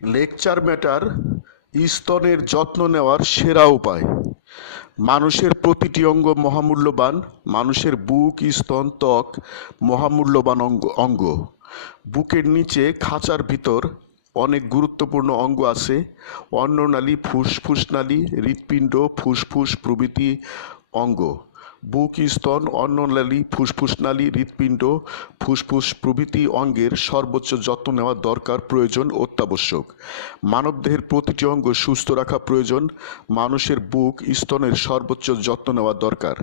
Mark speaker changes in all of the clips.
Speaker 1: Lecture matter স্তনের যত্ন নেওয়ার সেরা উপায়। মানুষের প্রতিটি অঙ্গ মহামূল্যবান, মানুষের বুক, স্তন, ত্বক মহামূল্যবান অঙ্গ অঙ্গ। বুকের নিচে খাঁচার ভিতর অনেক গুরুত্বপূর্ণ অঙ্গ আছে। অন্ননালী ফুসফুস নালী হৃৎপিণ্ড, ফুসফুস প্রভৃতি অঙ্গ। বুক স্তন অন্ননালী ফুসফুস নালী, হৃৎপিণ্ড, ফুসফুস প্রভৃতি অঙ্গের সর্বোচ্চ যত্ন নেওয়া দরকার, প্রয়োজন অত্যাবশ্যক। মানবদেহের প্রতিটি অঙ্গ সুস্থ রাখা প্রয়োজন। মানুষের বুক স্তনের সর্বোচ্চ যত্ন নেওয়া দরকার।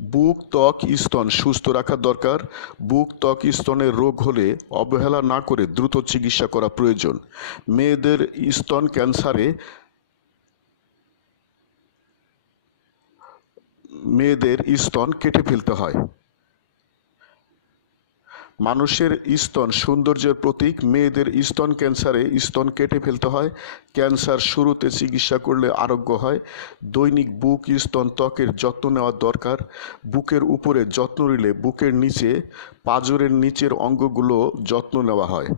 Speaker 1: বুক, ত্বক, স্তন সুস্থ রাখা দরকার। বুক, ত্বক, স্তনের রোগ হলে অবহেলা না করে দ্রুত চিকিৎসা করা প্রয়োজন। মেয়েদের স্তন ক্যান্সারে মেয়েদের স্তন কেটে ফেলতে হয়। মানুষের স্তন সৌন্দর্যের প্রতীক, মেয়েদের স্তন ক্যান্সারে স্তন কেটে ফেলতে হয়। ক্যান্সার শুরুতে চিকিৎসা করলে আরোগ্য হয়। দৈনিক বুক স্তন ত্বকের যত্ন নেওয়া দরকার। বুকের উপরে যত্ন নিলে বুকের নিচে, পাঁজরের নিচের অঙ্গগুলো যত্ন নেওয়া হয়।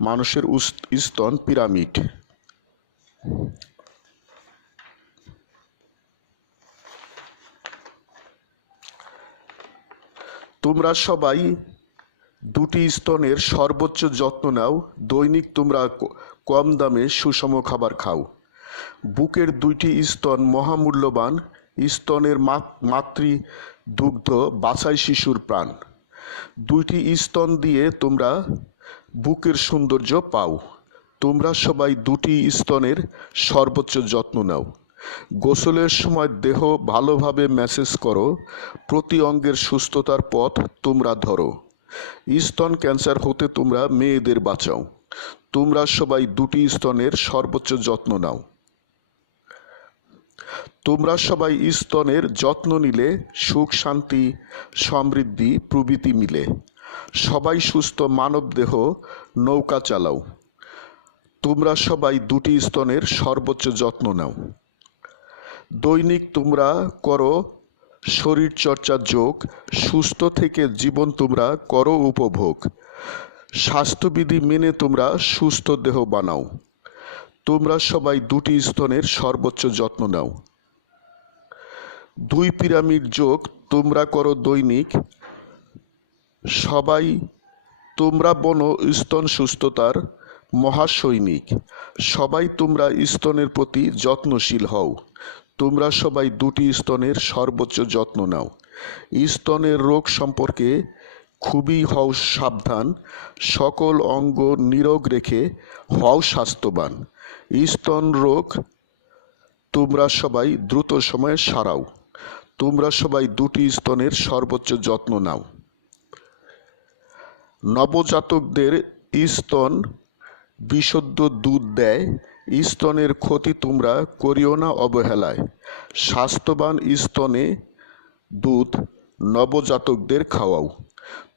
Speaker 1: মানুষের স্তন পিরামিড। তোমরা সবাই দুটি স্তনের সর্বোচ্চ যত্ন নাও। দৈনিক তোমরা কম দামে সুষম খাবার খাও। বুকের দুইটি স্তন মহামূল্যবান। স্তনের মাতৃ দুগ্ধ বাছাই শিশুর প্রাণ। দুইটি স্তন দিয়ে তোমরা বুকের সৌন্দর্য পাও। তোমরা সবাই দুটি স্তনের সর্বোচ্চ যত্ন নাও। গোসলের সময় দেহ ভালোভাবে ম্যাসেজ করো, প্রতি অঙ্গের সুস্থতার পথ তোমরা ধরো। স্তন ক্যান্সার হতে তোমরা মেয়েদের বাঁচাও। তোমরা সবাই দুটি স্তনের সর্বোচ্চ যত্ন নাও। তোমরা সবাই স্তনের যত্ন নিলে সুখ, শান্তি, সমৃদ্ধি, প্রভৃতি মিলে। সবাই সুস্থ মানবদেহ নৌকা চালাও। তোমরা সবাই দুটি স্তনের সর্বোচ্চ যত্ন নাও। দৈনিক তোমরা করো শরীর চর্চার যোগ, সুস্থ থেকে জীবন তোমরা করো উপভোগ। স্বাস্থ্যবিধি মেনে তোমরা সুস্থ দেহ বানাও। তোমরা সবাই দুটি স্তনের সর্বোচ্চ যত্ন নাও। দুই পিরামিড যোগ তোমরা করো দৈনিক। সবাই তোমরা বনো স্তন সুস্থতার মহাসৈনিক। সবাই তোমরা স্তনের প্রতি যত্নশীল হও। তোমরা সবাই দুটি স্তনের সর্বোচ্চ যত্ন নাও। স্তনের রোগ সম্পর্কে খুবই হও সাবধান, সকল অঙ্গ নিরোগ রেখে হও স্বাস্থ্যবান। স্তন রোগ তোমরা সবাই দ্রুত সময়ে সারাও। তোমরা সবাই দুটি স্তনের সর্বোচ্চ যত্ন নাও। নবজাতকদের স্তন বিশুদ্ধ দুধ দেয়, স্তনের ক্ষতি তোমরা করিও না অবহেলায়। স্বাস্থ্যবান স্তনে দুধ নবজাতকদের খাওয়াও।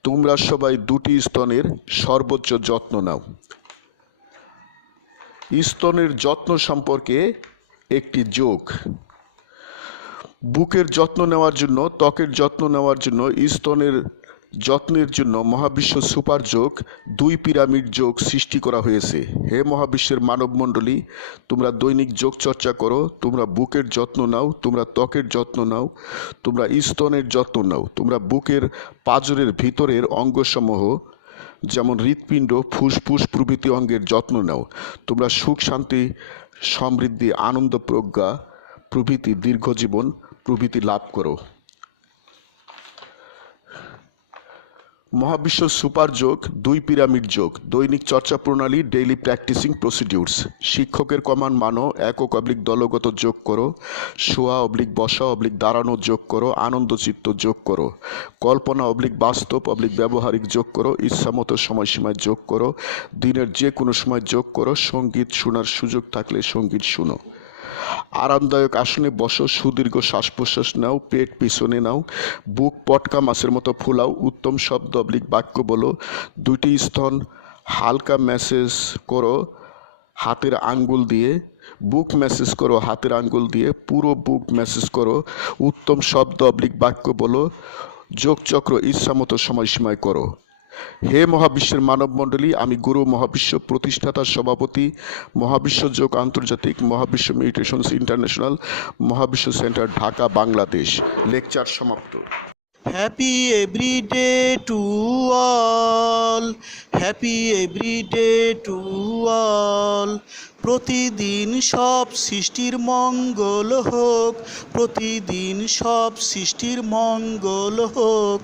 Speaker 1: তোমরা সবাই দুটি স্তনের সর্বোচ্চ যত্ন নাও। স্তনের যত্ন সম্পর্কে একটি যোগ। বুকের যত্ন নেওয়ার জন্য, ত্বকের যত্ন নেওয়ার জন্য স্তনের যত্নের জন্য মহাবিশ্ব সুপার যোগ, দুই পিরামিড যোগ সৃষ্টি করা হয়েছে। হে মহাবিশ্বের মানবমণ্ডলী, তোমরা দৈনিক যোগ চর্চা করো, তোমরা বুকের যত্ন নাও, তোমরা ত্বকের যত্ন নাও, তোমরা স্তনের যত্ন নাও, তোমরা বুকের পাঁজরের ভিতরের অঙ্গসমূহ, যেমন হৃৎপিণ্ড, ফুসফুস প্রভৃতি অঙ্গের যত্ন নাও, তোমরা সুখ, শান্তি, সমৃদ্ধি, আনন্দ, প্রজ্ঞা প্রভৃতি দীর্ঘজীবন প্রভৃতি লাভ করো। মহাবিশ্ব সুপার যোগ, দুই পিরামিড যোগ, দৈনিক চর্চা প্রণালী ডেইলি প্র্যাকটিসিং প্রসিডিউরস শিক্ষকের কমান মানো, একক অবলিক দলগত যোগ করো, শোয়া অবলিক বসা অবলিক দাঁড়ানো যোগ করো আনন্দচিত্ত যোগ করো, কল্পনা অবলিক বাস্তব অবলিক ব্যবহারিক যোগ করো, ইচ্ছামতো সময়সীমায় যোগ করো, দিনের যে কোনো সময় যোগ করো, সংগীত শোনার সুযোগ থাকলে সংগীত শুনো। আরামদায়ক আসনে বসো, সুদীর্ঘ শ্বাস প্রশ্বাস নাও, পেট পিছনে নাও, বুক পটকা মাছের মতো ফুলাও, উত্তম শব্দ, অবলিক বাক্য বলো, দুইটি স্তন, হালকা ম্যাসেজ করো হাতের আঙ্গুল দিয়ে বুক মেসেজ করো হাতের আঙ্গুল দিয়ে, পুরো বুক মেসেজ করো, উত্তম শব্দ, অবলিক বাক্য বলো, যোগচক্র ইচ্ছামতো সময়সীমায় করো। হে মহাবিশ্বের মানব মণ্ডলী আমি গুরু মহাবিশ্ব প্রতিষ্ঠাতার সভাপতি, মহাবিশ্ব যোগ আন্তর্জাতিক, Mahabishwa meditations international, Mahabishwa centre Dhaka, Bangladesh. Lecture সমাপ্ত।
Speaker 2: Happy everyday to all happy everyday to all প্রতিদিন সব সৃষ্টির মঙ্গল হোক, প্রতিদিন সব সৃষ্টির মঙ্গল হোক।